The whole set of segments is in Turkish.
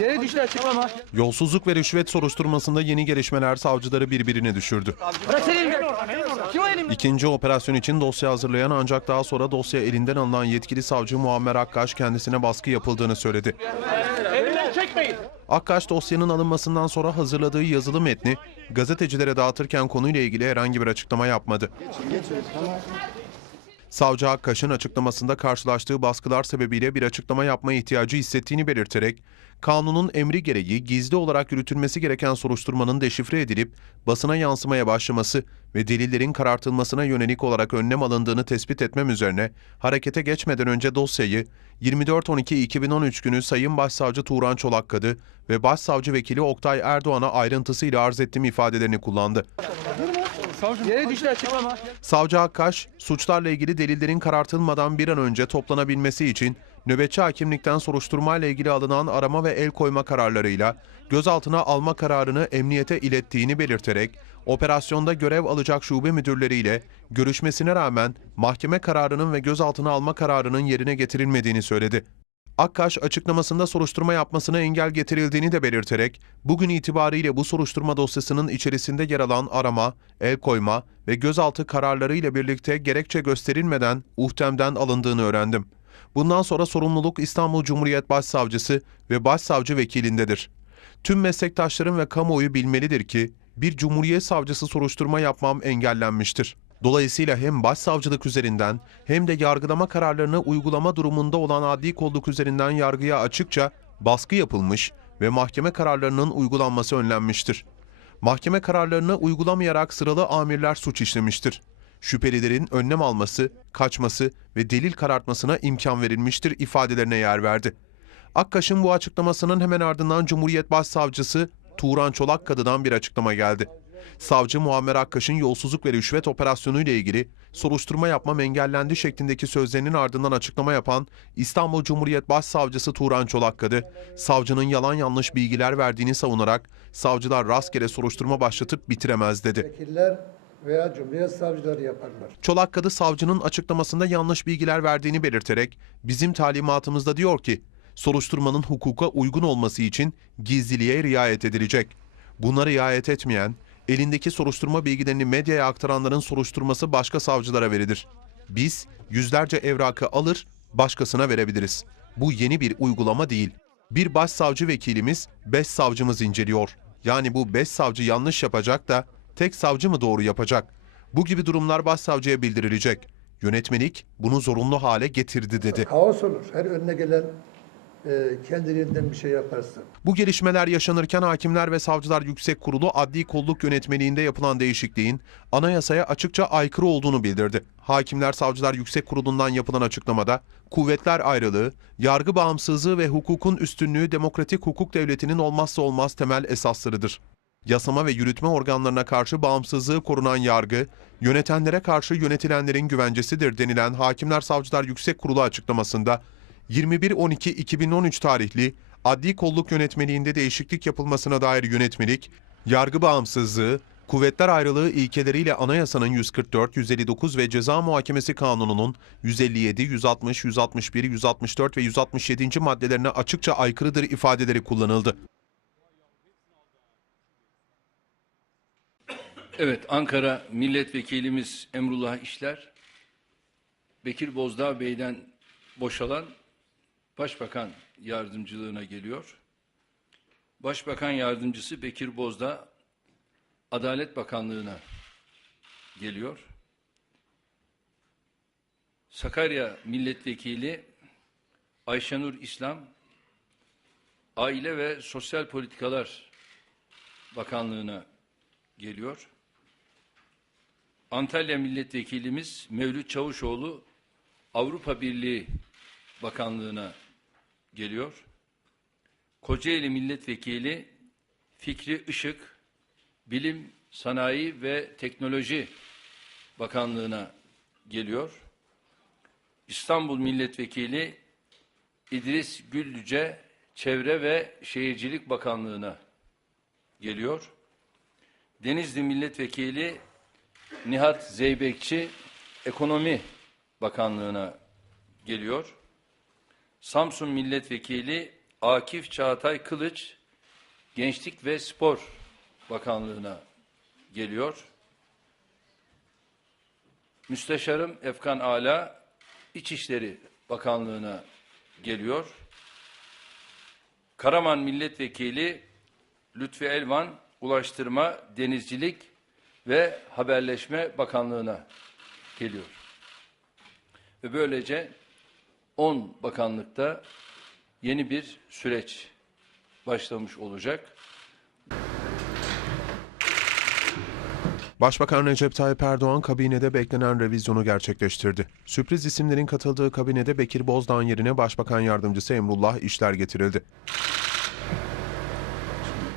Yere düştü açıklama. Yolsuzluk ve rüşvet soruşturmasında yeni gelişmeler savcıları birbirine düşürdü. Bırak. Kim o? İkinci operasyon için dosya hazırlayan ancak daha sonra dosya elinden alınan yetkili savcı Muammer Akkaş kendisine baskı yapıldığını söyledi. Elimden çekmeyin. Akkaş dosyanın alınmasından sonra hazırladığı yazılı metni gazetecilere dağıtırken konuyla ilgili herhangi bir açıklama yapmadı. Savcı Akkaş'ın açıklamasında karşılaştığı baskılar sebebiyle bir açıklama yapma ihtiyacı hissettiğini belirterek, kanunun emri gereği gizli olarak yürütülmesi gereken soruşturmanın deşifre edilip basına yansımaya başlaması ve delillerin karartılmasına yönelik olarak önlem alındığını tespit etmem üzerine harekete geçmeden önce dosyayı 24.12.2013 günü Sayın Başsavcı Tuğran Çolakkadı ve Başsavcı Vekili Oktay Erdoğan'a ayrıntısıyla arz ettiğim ifadelerini kullandı. Yere düştü açıklama. Savcı Akkaş, suçlarla ilgili delillerin karartılmadan bir an önce toplanabilmesi için nöbetçi hakimlikten soruşturma ile ilgili alınan arama ve el koyma kararlarıyla gözaltına alma kararını emniyete ilettiğini belirterek, operasyonda görev alacak şube müdürleriyle görüşmesine rağmen mahkeme kararının ve gözaltına alma kararının yerine getirilmediğini söyledi. Akkaş açıklamasında soruşturma yapmasına engel getirildiğini de belirterek, bugün itibariyle bu soruşturma dosyasının içerisinde yer alan arama, el koyma ve gözaltı kararları ile birlikte gerekçe gösterilmeden uhtemden alındığını öğrendim. Bundan sonra sorumluluk İstanbul Cumhuriyet Başsavcısı ve Başsavcı Vekilindedir. Tüm meslektaşlarım ve kamuoyu bilmelidir ki, bir Cumhuriyet Savcısı soruşturma yapmam engellenmiştir. Dolayısıyla hem başsavcılık üzerinden hem de yargılama kararlarını uygulama durumunda olan adli kolluk üzerinden yargıya açıkça baskı yapılmış ve mahkeme kararlarının uygulanması önlenmiştir. Mahkeme kararlarını uygulamayarak sıralı amirler suç işlemiştir. Şüphelilerin önlem alması, kaçması ve delil karartmasına imkan verilmiştir ifadelerine yer verdi. Akkaş'ın bu açıklamasının hemen ardından Cumhuriyet Başsavcısı Tuğran Çolakkadı'dan bir açıklama geldi. Savcı Muammer Akkaş'ın yolsuzluk ve rüşvet operasyonu ile ilgili soruşturma yapmam engellendi şeklindeki sözlerinin ardından açıklama yapan İstanbul Cumhuriyet Başsavcısı Tuğran Çolakkadı, savcının yalan yanlış bilgiler verdiğini savunarak savcılar rastgele soruşturma başlatıp bitiremez dedi. Veya cumhuriyet savcıları yaparlar. Çolakkadı savcının açıklamasında yanlış bilgiler verdiğini belirterek bizim talimatımızda diyor ki soruşturmanın hukuka uygun olması için gizliliğe riayet edilecek. Buna riayet etmeyen, elindeki soruşturma bilgilerini medyaya aktaranların soruşturması başka savcılara verilir. Biz yüzlerce evrakı alır, başkasına verebiliriz. Bu yeni bir uygulama değil. Bir başsavcı vekilimiz, beş savcımız inceliyor. Yani bu beş savcı yanlış yapacak da tek savcı mı doğru yapacak? Bu gibi durumlar başsavcıya bildirilecek. Yönetmelik bunu zorunlu hale getirdi dedi. Kaos olur. Her önüne gelen e, kendiliğinden bir şey yaparsa. Bu gelişmeler yaşanırken Hakimler ve Savcılar Yüksek Kurulu adli kolluk yönetmeliğinde yapılan değişikliğin anayasaya açıkça aykırı olduğunu bildirdi. Hakimler Savcılar Yüksek Kurulu'ndan yapılan açıklamada kuvvetler ayrılığı, yargı bağımsızlığı ve hukukun üstünlüğü demokratik hukuk devletinin olmazsa olmaz temel esaslarıdır. Yasama ve yürütme organlarına karşı bağımsızlığı korunan yargı, yönetenlere karşı yönetilenlerin güvencesidir denilen Hakimler Savcılar Yüksek Kurulu açıklamasında 21.12.2013 tarihli adli kolluk yönetmeliğinde değişiklik yapılmasına dair yönetmelik, yargı bağımsızlığı, kuvvetler ayrılığı ilkeleriyle anayasanın 144, 159 ve ceza muhakemesi kanununun 157, 160, 161, 164 ve 167. maddelerine açıkça aykırıdır ifadeleri kullanıldı. Evet, Ankara Milletvekilimiz Emrullah İşler, Bekir Bozdağ Bey'den boşalan Başbakan yardımcılığına geliyor. Başbakan yardımcısı Bekir Bozdağ, Adalet Bakanlığı'na geliyor. Sakarya Milletvekili Ayşenur İslam, Aile ve Sosyal Politikalar Bakanlığı'na geliyor. Antalya Milletvekilimiz Mevlüt Çavuşoğlu Avrupa Birliği Bakanlığı'na geliyor. Kocaeli Milletvekili Fikri Işık Bilim, Sanayi ve Teknoloji Bakanlığı'na geliyor. İstanbul Milletvekili İdris Güllüce Çevre ve Şehircilik Bakanlığı'na geliyor. Denizli Milletvekili Nihat Zeybekçi Ekonomi Bakanlığı'na geliyor. Samsun Milletvekili Akif Çağatay Kılıç Gençlik ve Spor Bakanlığı'na geliyor. Müsteşarım Efkan Ala İçişleri Bakanlığı'na geliyor. Karaman Milletvekili Lütfi Elvan Ulaştırma, Denizcilik ve Haberleşme Bakanlığı'na geliyor. Ve böylece 10 bakanlıkta yeni bir süreç başlamış olacak. Başbakan Recep Tayyip Erdoğan kabinede beklenen revizyonu gerçekleştirdi. Sürpriz isimlerin katıldığı kabinede Bekir Bozdağ'ın yerine Başbakan Yardımcısı Emrullah İşler getirildi.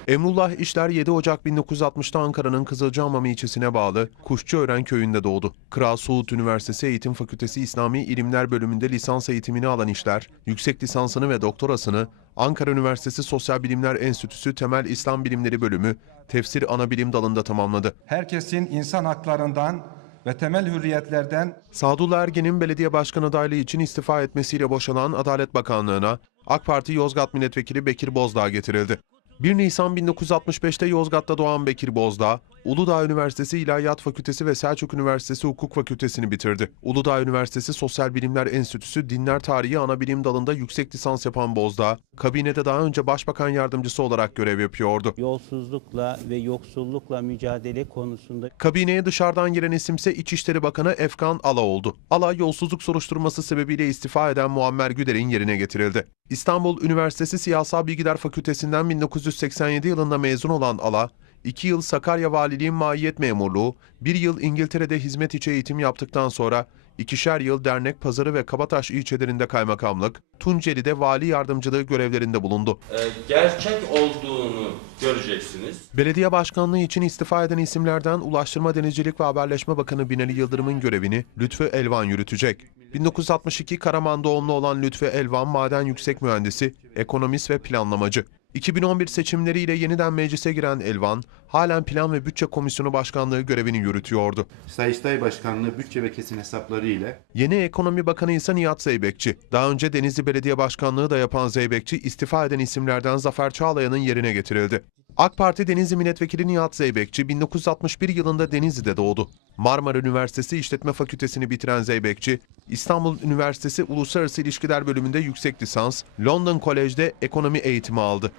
Emrullah İşler 7 Ocak 1960'da Ankara'nın Kızılcahamam ilçesine bağlı Kuşçuören köyünde doğdu. Kral Suud Üniversitesi Eğitim Fakültesi İslami İlimler bölümünde lisans eğitimini alan İşler, yüksek lisansını ve doktorasını Ankara Üniversitesi Sosyal Bilimler Enstitüsü Temel İslam Bilimleri Bölümü Tefsir Anabilim dalında tamamladı. herkesin insan haklarından ve temel hürriyetlerden Sadullah Ergen'in belediye başkan adaylığı için istifa etmesiyle boşalan Adalet Bakanlığı'na AK Parti Yozgat Milletvekili Bekir Bozdağ getirildi. 1 Nisan 1965'te Yozgat'ta doğan Bekir Bozdağ, Uludağ Üniversitesi İlahiyat Fakültesi ve Selçuk Üniversitesi Hukuk Fakültesini bitirdi. Uludağ Üniversitesi Sosyal Bilimler Enstitüsü Dinler Tarihi Anabilim dalında yüksek lisans yapan Bozdağ, kabinede daha önce Başbakan Yardımcısı olarak görev yapıyordu. yolsuzlukla ve yoksullukla mücadele konusunda Kabineye dışarıdan giren isimse İçişleri Bakanı Efkan Ala oldu. Ala yolsuzluk soruşturması sebebiyle istifa eden Muammer Güder'in yerine getirildi. İstanbul Üniversitesi Siyasal Bilgiler Fakültesinden 1987 yılında mezun olan Ala, 2 yıl Sakarya Valiliğin Maiyet Memurluğu, 1 yıl İngiltere'de hizmet içi eğitim yaptıktan sonra ikişer yıl dernek pazarı ve Kabataş ilçelerinde kaymakamlık, Tunceli'de vali yardımcılığı görevlerinde bulundu. e, gerçek olduğunu göreceksiniz. Belediye başkanlığı için istifa eden isimlerden Ulaştırma Denizcilik ve Haberleşme Bakanı Binali Yıldırım'ın görevini Lütfü Elvan yürütecek. 1962 Karaman doğumlu olan Lütfü Elvan maden yüksek mühendisi, ekonomist ve planlamacı. 2011 seçimleriyle yeniden meclise giren Elvan, halen Plan ve Bütçe Komisyonu Başkanlığı görevini yürütüyordu. Sayıştay Başkanlığı bütçe ve kesin hesapları ile Yeni Ekonomi Bakanı ise Nihat Zeybekçi. Daha önce Denizli Belediye Başkanlığı da yapan Zeybekçi, istifa eden isimlerden Zafer Çağlayan'ın yerine getirildi. AK Parti Denizli Milletvekili Nihat Zeybekçi 1961 yılında Denizli'de doğdu. Marmara Üniversitesi İşletme Fakültesini bitiren Zeybekçi, İstanbul Üniversitesi Uluslararası İlişkiler bölümünde yüksek lisans, London College'de ekonomi eğitimi aldı.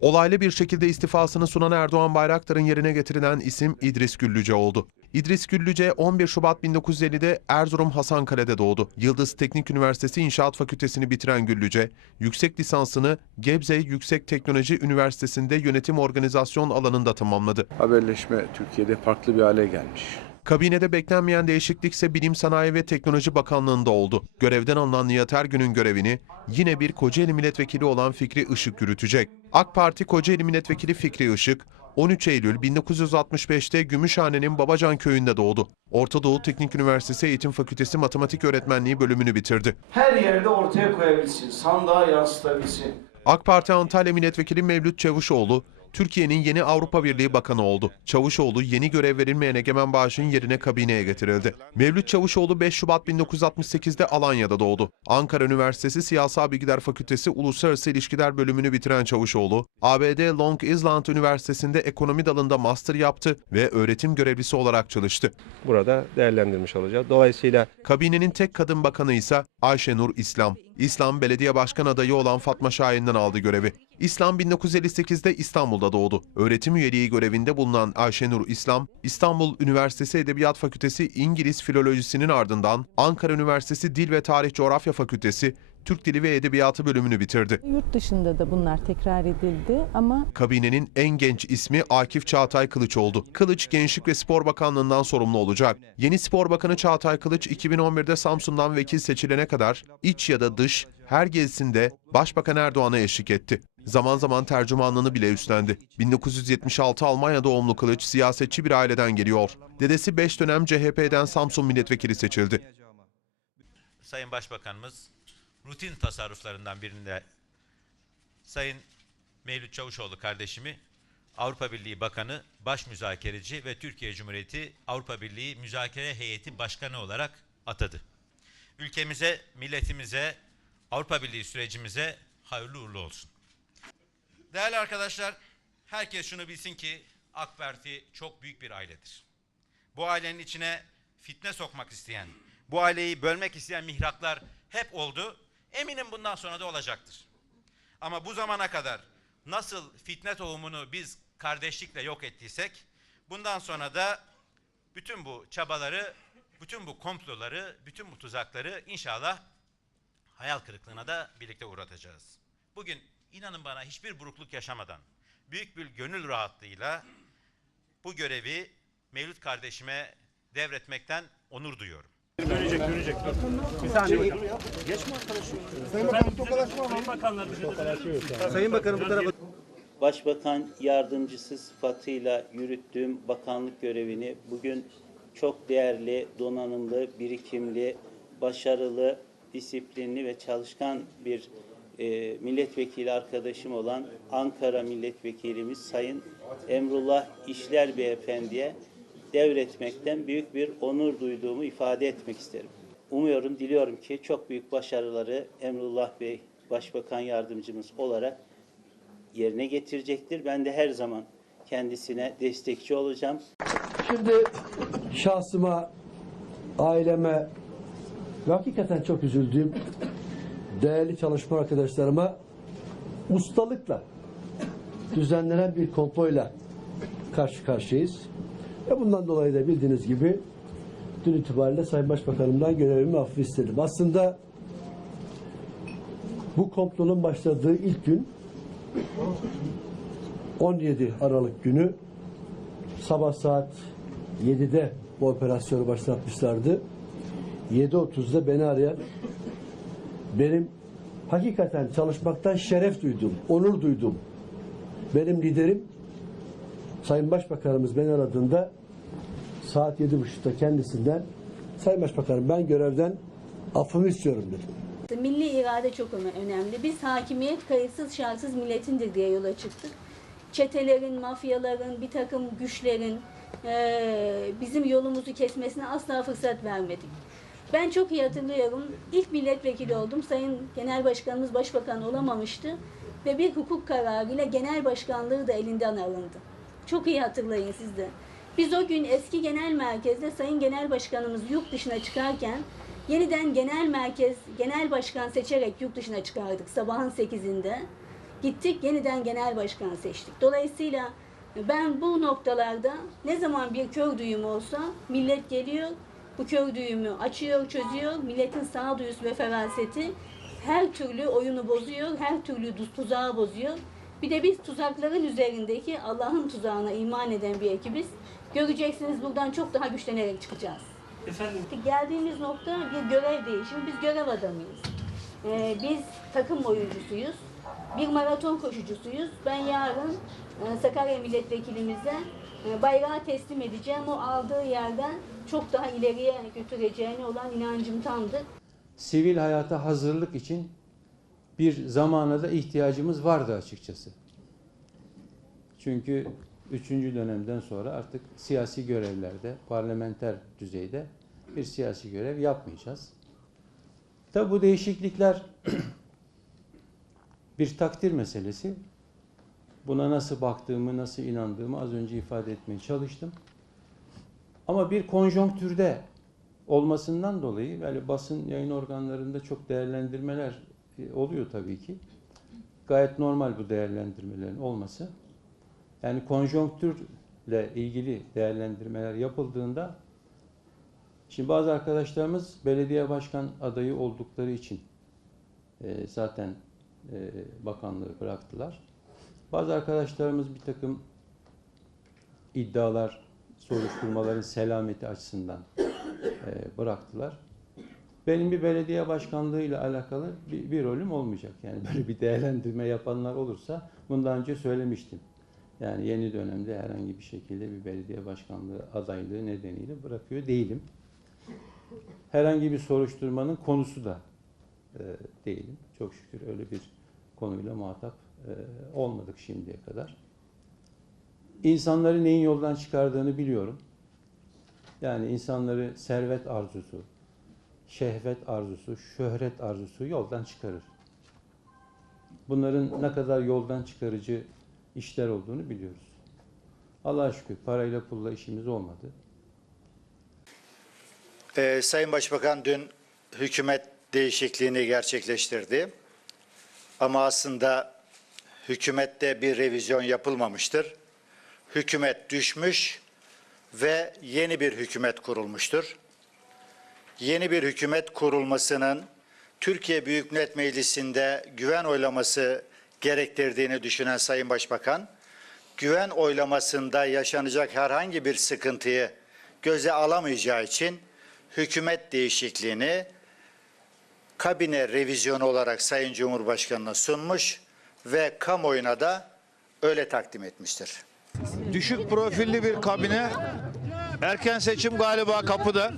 Olaylı bir şekilde istifasını sunan Erdoğan Bayraktar'ın yerine getirilen isim İdris Güllüce oldu. İdris Güllüce 11 Şubat 1950'de Erzurum Hasankale'de doğdu. Yıldız Teknik Üniversitesi İnşaat Fakültesini bitiren Güllüce, yüksek lisansını Gebze Yüksek Teknoloji Üniversitesi'nde yönetim organizasyon alanında tamamladı. haberleşme Türkiye'de farklı bir hale gelmiş. Kabinede beklenmeyen değişiklik ise Bilim Sanayi ve Teknoloji Bakanlığı'nda oldu. Görevden alınan Nihat Ergün'ün görevini yine bir Kocaeli Milletvekili olan Fikri Işık yürütecek. AK Parti Kocaeli Milletvekili Fikri Işık, 13 Eylül 1965'te Gümüşhane'nin Babacan köyünde doğdu. Orta Doğu Teknik Üniversitesi Eğitim Fakültesi Matematik Öğretmenliği bölümünü bitirdi. her yerde ortaya koyabilsin, sandığa yansıtabilsin. AK Parti Antalya Milletvekili Mevlüt Çavuşoğlu, Türkiye'nin yeni Avrupa Birliği Bakanı oldu. Çavuşoğlu yeni görev verilmeyen Egemen Bağış'ın yerine kabineye getirildi. Mevlüt Çavuşoğlu 5 Şubat 1968'de Alanya'da doğdu. Ankara Üniversitesi Siyasal Bilgiler Fakültesi Uluslararası İlişkiler bölümünü bitiren Çavuşoğlu, ABD Long Island Üniversitesi'nde ekonomi dalında master yaptı ve öğretim görevlisi olarak çalıştı. Burada değerlendirmiş olacağız. Dolayısıyla Kabinenin tek kadın bakanı ise Ayşenur İslam. İslam belediye başkan adayı olan Fatma Şahin'den aldı görevi. İslam 1958'de İstanbul'da doğdu. Öğretim üyeliği görevinde bulunan Ayşenur İslam, İstanbul Üniversitesi Edebiyat Fakültesi İngiliz Filolojisi'nin ardından Ankara Üniversitesi Dil ve Tarih Coğrafya Fakültesi Türk Dili ve Edebiyatı bölümünü bitirdi. Yurt dışında da bunlar tekrar edildi ama Kabinenin en genç ismi Akif Çağatay Kılıç oldu. Kılıç Gençlik ve Spor Bakanlığı'ndan sorumlu olacak. Yeni Spor Bakanı Çağatay Kılıç 2011'de Samsun'dan vekil seçilene kadar iç ya da dış her gezisinde Başbakan Erdoğan'a eşlik etti. Zaman zaman tercümanlığını bile üstlendi. 1976 Almanya doğumlu Kılıç siyasetçi bir aileden geliyor. Dedesi 5 dönem CHP'den Samsun milletvekili seçildi. Sayın Başbakanımız rutin tasarruflarından birinde Sayın Mevlüt Çavuşoğlu kardeşimi Avrupa Birliği Bakanı, Baş Müzakereci ve Türkiye Cumhuriyeti Avrupa Birliği Müzakere Heyeti Başkanı olarak atadı. ülkemize, milletimize, Avrupa Birliği sürecimize hayırlı uğurlu olsun. Değerli arkadaşlar, herkes şunu bilsin ki AK Parti çok büyük bir ailedir. Bu ailenin içine fitne sokmak isteyen, bu aileyi bölmek isteyen mihraklar hep oldu. Eminim bundan sonra da olacaktır. Ama bu zamana kadar nasıl fitne tohumunu biz kardeşlikle yok ettiysek, bundan sonra da bütün bu çabaları, bütün bu komploları, bütün bu tuzakları inşallah hayal kırıklığına da birlikte uğratacağız. Bugün inanın bana hiçbir burukluk yaşamadan, büyük bir gönül rahatlığıyla bu görevi Mevlüt kardeşime devretmekten onur duyuyorum. Başbakan yardımcısı sıfatıyla yürüttüğüm bakanlık görevini bugün çok değerli, donanımlı, birikimli, başarılı, disiplinli ve çalışkan bir e, milletvekili arkadaşım olan Ankara milletvekilimiz Sayın Emrullah İşler Beyefendi'ye devretmekten büyük bir onur duyduğumu ifade etmek isterim. Umuyorum, diliyorum ki çok büyük başarıları Emrullah Bey Başbakan Yardımcımız olarak yerine getirecektir. Ben de her zaman kendisine destekçi olacağım. Şimdi şahsıma, aileme ve hakikaten çok üzüldüğüm değerli çalışma arkadaşlarıma ustalıkla düzenlenen bir komployla karşı karşıyayız. Ve bundan dolayı da bildiğiniz gibi dün itibariyle Sayın Başbakanımdan görevimi affı istedim. Aslında bu komplonun başladığı ilk gün 17 Aralık günü sabah saat 7'de bu operasyonu başlatmışlardı. 7.30'da beni arayan benim hakikaten çalışmaktan şeref duydum, onur duydum. Benim liderim Sayın Başbakanımız beni aradığında saat 7.30'da kendisinden Sayın Başbakanım ben görevden affımı istiyorum dedim. Milli irade çok öne- önemli. Biz hakimiyet kayıtsız şartsız milletindir diye yola çıktık. Çetelerin, mafyaların, bir takım güçlerin bizim yolumuzu kesmesine asla fırsat vermedik. Ben çok iyi hatırlıyorum. İlk milletvekili oldum. Sayın Genel Başkanımız başbakan olamamıştı. Ve bir hukuk kararıyla genel başkanlığı da elinden alındı. Çok iyi hatırlayın siz de. Biz o gün eski genel merkezde Sayın Genel Başkanımız yurt dışına çıkarken yeniden genel merkez, genel başkan seçerek yurt dışına çıkardık sabahın 8'inde. Gittik yeniden genel başkan seçtik. Dolayısıyla ben bu noktalarda ne zaman bir kör düğüm olsa millet geliyor, bu kör düğümü açıyor, çözüyor. Milletin sağduyusu ve feraseti her türlü oyunu bozuyor, her türlü tuz- tuzağı bozuyor. Bir de biz tuzakların üzerindeki Allah'ın tuzağına iman eden bir ekibiz. Göreceksiniz buradan çok daha güçlenerek çıkacağız. Efendim? Geldiğimiz nokta bir görev değişimi. Biz görev adamıyız. Ee, biz takım oyuncusuyuz. Bir maraton koşucusuyuz. Ben yarın e, Sakarya milletvekilimize e, bayrağı teslim edeceğim. O aldığı yerden çok daha ileriye götüreceğine olan inancım tamdır. Sivil hayata hazırlık için bir zamana da ihtiyacımız vardı açıkçası. Çünkü üçüncü dönemden sonra artık siyasi görevlerde, parlamenter düzeyde bir siyasi görev yapmayacağız. Tabi bu değişiklikler bir takdir meselesi. Buna nasıl baktığımı, nasıl inandığımı az önce ifade etmeye çalıştım. Ama bir konjonktürde olmasından dolayı böyle basın yayın organlarında çok değerlendirmeler oluyor tabii ki. Gayet normal bu değerlendirmelerin olması. Yani konjonktürle ilgili değerlendirmeler yapıldığında şimdi bazı arkadaşlarımız belediye başkan adayı oldukları için e, zaten e, bakanlığı bıraktılar. Bazı arkadaşlarımız bir takım iddialar, soruşturmaların selameti açısından e, bıraktılar. Benim bir belediye başkanlığı ile alakalı bir, bir rolüm olmayacak. Yani böyle bir değerlendirme yapanlar olursa bundan önce söylemiştim. Yani yeni dönemde herhangi bir şekilde bir belediye başkanlığı adaylığı nedeniyle bırakıyor değilim. Herhangi bir soruşturmanın konusu da e, değilim. Çok şükür öyle bir konuyla muhatap e, olmadık şimdiye kadar. İnsanları neyin yoldan çıkardığını biliyorum. Yani insanları servet arzusu, şehvet arzusu, şöhret arzusu yoldan çıkarır. Bunların ne kadar yoldan çıkarıcı işler olduğunu biliyoruz. Allah'a şükür parayla pulla işimiz olmadı. Ee, Sayın Başbakan dün hükümet değişikliğini gerçekleştirdi. Ama aslında hükümette bir revizyon yapılmamıştır. Hükümet düşmüş ve yeni bir hükümet kurulmuştur. Yeni bir hükümet kurulmasının Türkiye Büyük Millet Meclisi'nde güven oylaması gerektirdiğini düşünen Sayın Başbakan, güven oylamasında yaşanacak herhangi bir sıkıntıyı göze alamayacağı için hükümet değişikliğini kabine revizyonu olarak Sayın Cumhurbaşkanı'na sunmuş ve kamuoyuna da öyle takdim etmiştir. Düşük profilli bir kabine erken seçim galiba kapıda.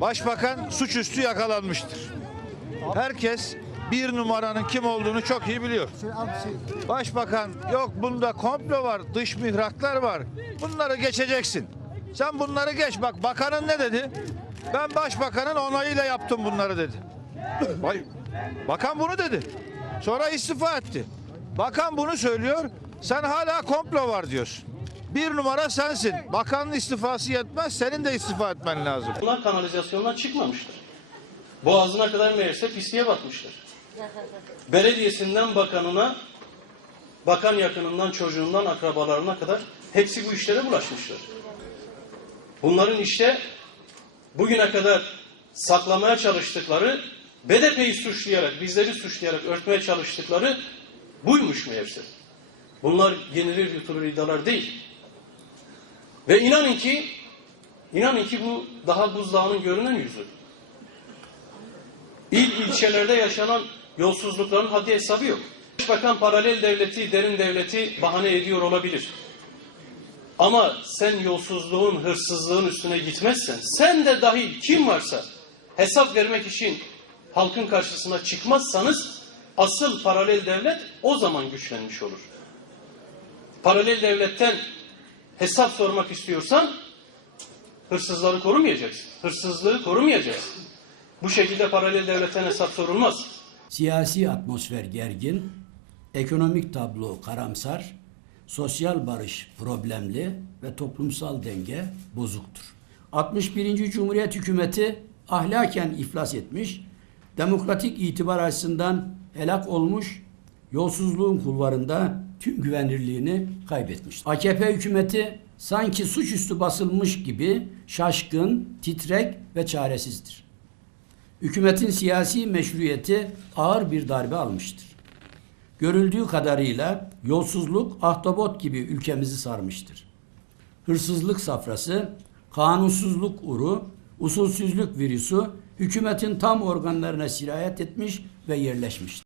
Başbakan suçüstü yakalanmıştır. Herkes bir numaranın kim olduğunu çok iyi biliyor. Başbakan yok bunda komplo var, dış mihraklar var. Bunları geçeceksin. Sen bunları geç. Bak bakanın ne dedi? Ben başbakanın onayıyla yaptım bunları dedi. Vay, Bakan bunu dedi. Sonra istifa etti. Bakan bunu söylüyor. Sen hala komplo var diyorsun. Bir numara sensin. Bakanın istifası yetmez. Senin de istifa etmen lazım. Bunlar kanalizasyondan çıkmamıştır. Boğazına kadar meğerse pisliğe batmıştır. Belediyesinden bakanına, bakan yakınından çocuğundan akrabalarına kadar hepsi bu işlere bulaşmışlar. Bunların işte bugüne kadar saklamaya çalıştıkları, BDP'yi suçlayarak, bizleri suçlayarak örtmeye çalıştıkları buymuş meğerse. Bunlar yenilir yutulur iddialar değil. Ve inanın ki, inanın ki bu daha buzdağının görünen yüzü. İl ilçelerde yaşanan yolsuzlukların haddi hesabı yok. Başbakan paralel devleti, derin devleti bahane ediyor olabilir. Ama sen yolsuzluğun, hırsızlığın üstüne gitmezsen, sen de dahil kim varsa hesap vermek için halkın karşısına çıkmazsanız asıl paralel devlet o zaman güçlenmiş olur. Paralel devletten hesap sormak istiyorsan hırsızları korumayacaksın. Hırsızlığı korumayacaksın. Bu şekilde paralel devletten hesap sorulmaz. Siyasi atmosfer gergin, ekonomik tablo karamsar, sosyal barış problemli ve toplumsal denge bozuktur. 61. Cumhuriyet hükümeti ahlaken iflas etmiş, demokratik itibar açısından helak olmuş, yolsuzluğun kulvarında tüm güvenirliğini kaybetmiştir. AKP hükümeti sanki suçüstü basılmış gibi şaşkın, titrek ve çaresizdir. Hükümetin siyasi meşruiyeti ağır bir darbe almıştır. Görüldüğü kadarıyla yolsuzluk ahtapot gibi ülkemizi sarmıştır. Hırsızlık safrası, kanunsuzluk uru, usulsüzlük virüsü hükümetin tam organlarına sirayet etmiş ve yerleşmiştir.